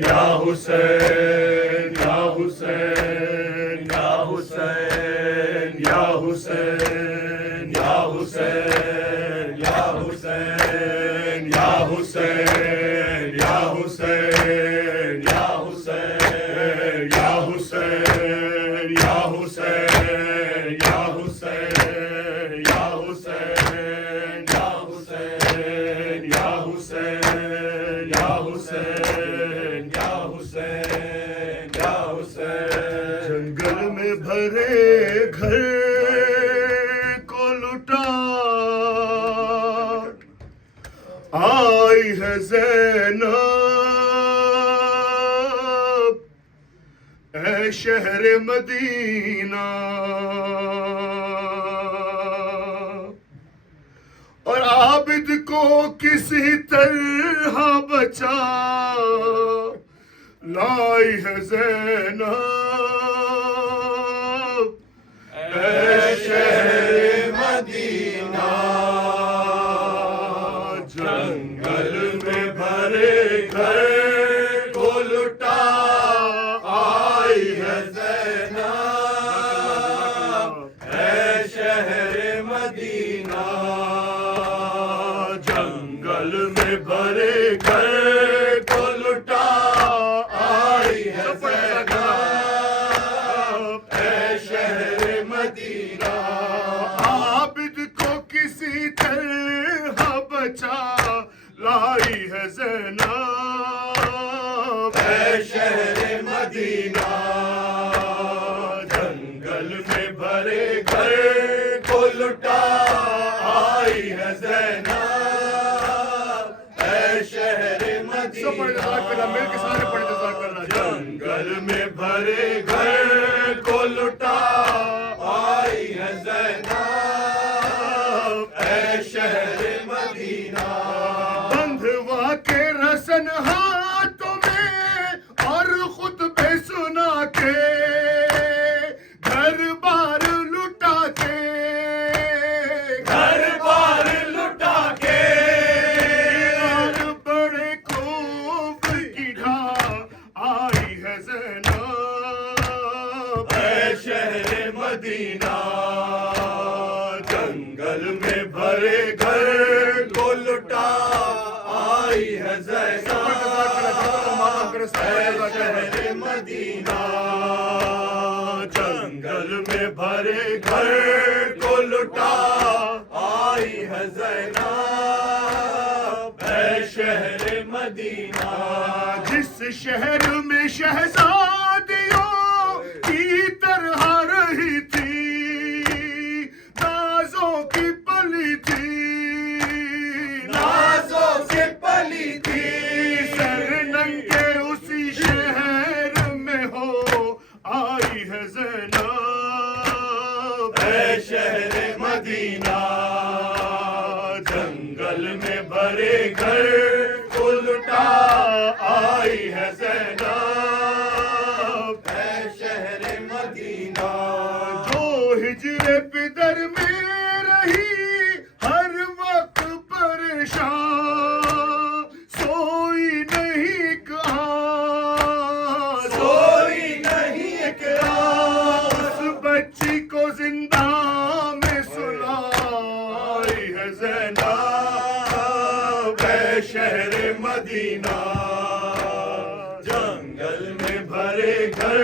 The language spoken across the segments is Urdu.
یا حسین یا حسین یا حسین یا حسین یا حسین یا حسین یا حسین یا حسین یا حسین یا حسین یا حسین یا حسین یا حسین یا حسین یا حسین یا حسین یا حسین یا حسین جنگل میں بھرے گھر کو لٹا آئی ہے زینب اے شہر مدینہ اور عابد کو کسی طرح بچا لائی ہے زینب اے شہر مدینہ جنگل میں بھرے گھر کو لٹا آئی ہے زینب اے شہر مدینہ جنگل میں بھرے گھر کو لٹا آئی ہے زینب اے شہر مدینہ عابد کو کسی طرح بچا لائی ہے زینب اے شہر مدینہ جنگل میں بھرے گھر کو لٹا آئی ہے زینب اے شہر مدینہ مل کے سارے پڑھ جنگل میں بھرے گھر کو لٹا آئی ہے زینب اے شہر مدینہ بندھوا کے رسن ہاتھوں میں اور خطبے سنا کے گھر بار لٹا کے گھر بار لٹا کے اور بڑے خوف کی ڈھا آئی ہے زینب اے شہر مدینہ جنگل میں بھرے گھر کو لٹا آئی ہے زینب اے شہر مدینہ جنگل میں بھرے گھر کو لٹا آئی ہے زینب اے شہر مدینہ جس شہر میں شہزادیوں کی طرح رہی تھی نازوں کی پلی تھی نازوں سے پلی تھی سر ننگے اسی شہر میں ہو آئی ہے زینب اے شہر مدینہ جنگل میں بھرے گھر کو لٹا آئی ہے زینب اے شہر مدینہ جو ہجر پدر میں رہی ہر وقت پریشان سوئی نہیں کہاں سوئی نہیں کہاں اس بچی کو زندہ میں سلائی ہے زینب اے شہر مدینہ جنگل میں بھرے گھر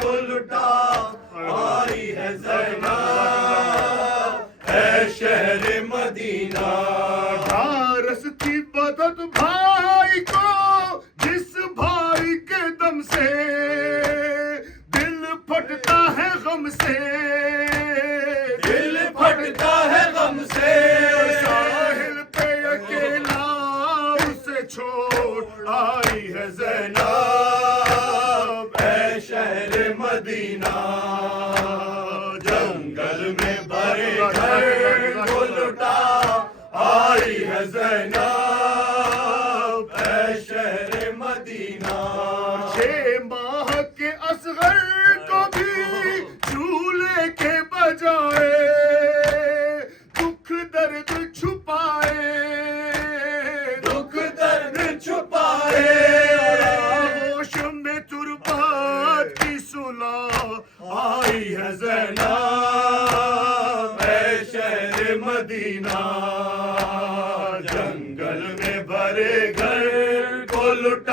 کو لٹا آئی ہے زینب اے شہر مدینہ ڈھارس تھی بدت بھائی کو جس بھائی کے دم سے دل پھٹتا ہے غم سے دل پھٹتا ہے غم سے ساحل پہ اکیلا اسے چھوڑ آئی ہے زینب اے شہر مدینہ جنگل میں بھرے گھر کو لٹا آئی ہے زینب اے شہر مدینہ 6 ماہ کے اصغر کو بھی چولہے کے بجائے دکھ درد چھپائے دکھ درد چھپائے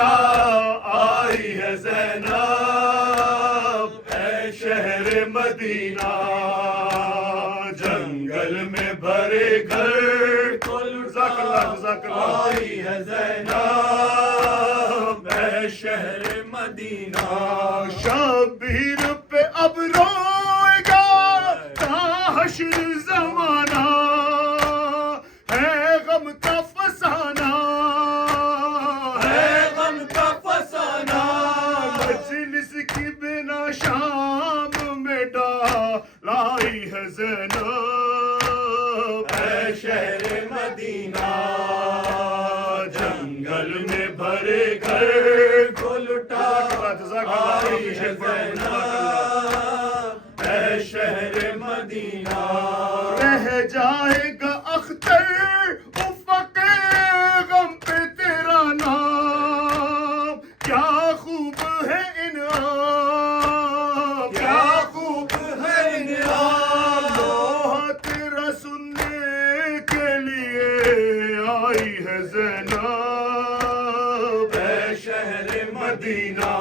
لٹا آئی ہے زینب اے شہر مدینہ جنگل میں بھرے گھر کو لٹا آئی ہے زینب اے شہر مدینہ شبیر پہ اب روئے گا تا حشر زمانہ ہے غم کا فسانہ ہے غم کا فسانہ مجلس کی بنا شام میں ڈالائی ہے زینب اے شہر مدینہ جنگل میں بھرے گھر کو لٹا آئی ہے زینب اے شہر مدینہ رہ جائے گا اختر افق غم پہ تیرا نام کیا خوب ہے انعام کیا خوب ہے انعام لوہا تیرا سننے کے لیے آئی ہے زینب اے شہر مدینہ